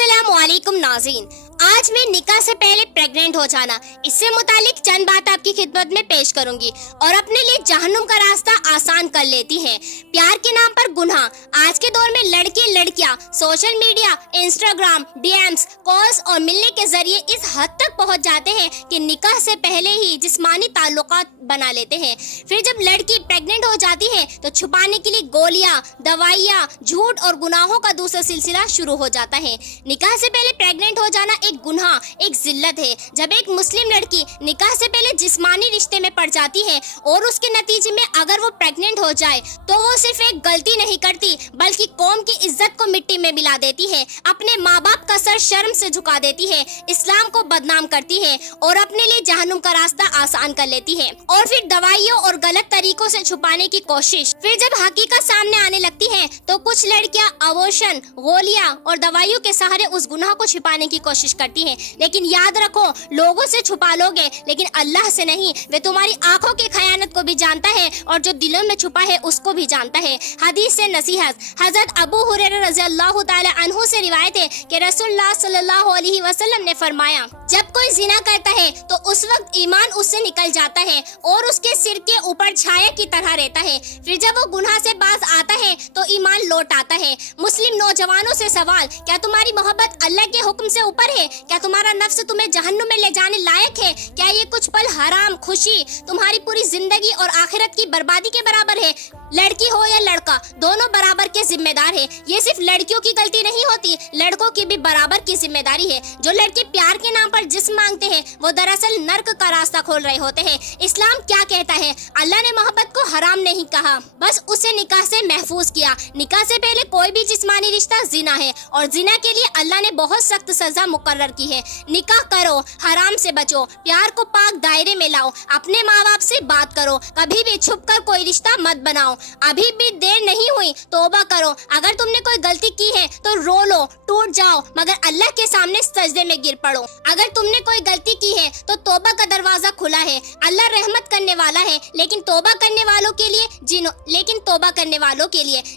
अस्सलामुअलैकुम नाज़रीन, आज मैं निकाह से पहले प्रेग्नेंट हो जाना इससे मुतालिक चंद बात आपकी खिदमत में पेश करूंगी और अपने लिए जहन्नुम का रास्ता आसान कर लेती हैं। प्यार के नाम पर गुनाह। आज के दौर में लड़के लड़कियां social media, Instagram, DMs, calls और मिलने के जरिए इस हद तक पहुंच जाते हैं कि निकाह से पहले ही जिस्मानी ताल्लुकात बना लेते हैं। फिर जब लड़की प्रेग्नेंट हो जाती है तो छुपाने के लिए गोलियां, दवाइयां, झूठ और गुनाहों का दूसरा सिलसिला शुरू हो जाता है। निकाह से पहले प्रेग्नेंट हो जाना एक गुनाह, एक जिल्लत है। जब एक मुस्लिम लड़की निकाह से पहले जिस्मानी रिश्ते में पड़ जाती है और उसके नतीजे में अगर वो प्रेग्नेंट हो जाए तो वो सिर्फ एक गलती नहीं करती बल्कि कौम की इज्जत को मिट्टी में मिला देती है, अपने माँ बाप का सर शर्म से झुका देती है, इस्लाम को बदनाम करती है और अपने लिए जहन्नुम का रास्ता आसान कर लेती है। और फिर दवाइयों और गलत तरीकों से छुपाने की कोशिश। फिर जब हकीकत सामने आने लगती है तो कुछ लड़कियां अबॉर्शन, गोलियां और दवाइयों के सहारे उस गुनाह को छिपाने की कोशिश करती हैं। लेकिन याद रखो, लोगों से छुपा लोगे लेकिन अल्लाह से नहीं। वे तुम्हारी आंखों की खयानत को भी जानता है और जो दिलों में छुपा है उसको भी जानता है। हदीस से नसीहत। हजरत अबू हुरैरा रज़ियल्लाहु ताला अन्हु से रिवायत है कि रसूलुल्लाह सल्लल्लाहु अलैहि वसल्लम ने फरमाया, जब कोई जिना करता है तो उस वक्त ईमान उससे निकल जाता है और उसके सिर के ऊपर छाया की तरह रहता है। फिर जब वो गुनाह से बाज आता है तो ईमान लौट आता है। मुस्लिम नौजवानों से सवाल, क्या तुम्हारी मोहब्बत अल्लाह के हुक्म से ऊपर है? क्या तुम्हारा नफ्स तुम्हें जहन्नुम में ले जाने लायक है? क्या ये कुछ पल हराम खुशी तुम्हारी पूरी जिंदगी और आखिरत की बर्बादी के बराबर है? लड़की हो या लड़का, दोनों बराबर के जिम्मेदार है। ये सिर्फ लड़कियों की गलती नहीं होती, लड़कों की भी बराबर की जिम्मेदारी है। जो लड़के प्यार के नाम पर जिस्म मांगते हैं वो दरअसल नर्क का रास्ता खोल रहे होते हैं। इस्लाम क्या कहता है? अल्लाह ने मोहब्बत को हराम नहीं कहा, बस उसे निकाह से महफूज किया। निकाह से पहले कोई भी जिस्मानी रिश्ता जिना है और जिना के लिए अल्लाह ने बहुत सख्त सजा मुकर्रर की है। निकाह करो, हराम से बचो, प्यार को पाक दायरे में लाओ, अपने माँ बाप से बात करो, कभी भी छुप कर कोई रिश्ता मत बनाओ। अभी भी देर नहीं हुई, तौबा करो। अगर तुमने कोई गलती की है तो रो लो, टूट जाओ, मगर अल्लाह के सामने सजदे में गिर पड़ो। अगर तुमने कोई गलती की है तो तौबा का दरवाजा खुला है। अल्लाह रहमत करने वाला है, लेकिन तौबा करने वालों के लिए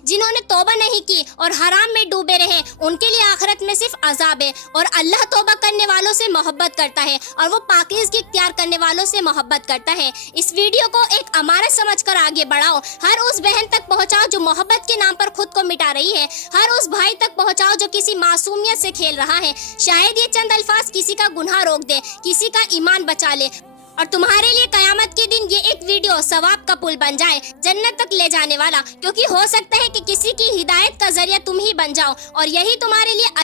जिन्होंने तौबा नहीं की और हराम में डूबे रहे उनके लिए आखिरत में सिर्फ अजाब है। और अल्लाह तौबा करने वालों से मोहब्बत करता है और वो पाकीज़गी इख्तियार करने वालों से मोहब्बत करता है। इस वीडियो को एक अमानत समझकर आगे बढ़ाओ। हर उस बहन तक पहुंचाओ जो मोहब्बत के नाम पर खुद को मिटा रही है। हर उस भाई तक पहुंचाओ जो किसी मासूमियत से खेल रहा है। शायद ये चंद अल्फाज किसी का गुनाह रोक दे, किसी का ईमान बचा ले और तुम्हारे लिए कयामत के दिन ये एक वीडियो सवाब का पुल बन जाए, जन्नत तक ले जाने वाला। क्योंकि हो सकता है कि किसी की हिदायत का जरिया तुम ही बन जाओ और यही तुम्हारे लिए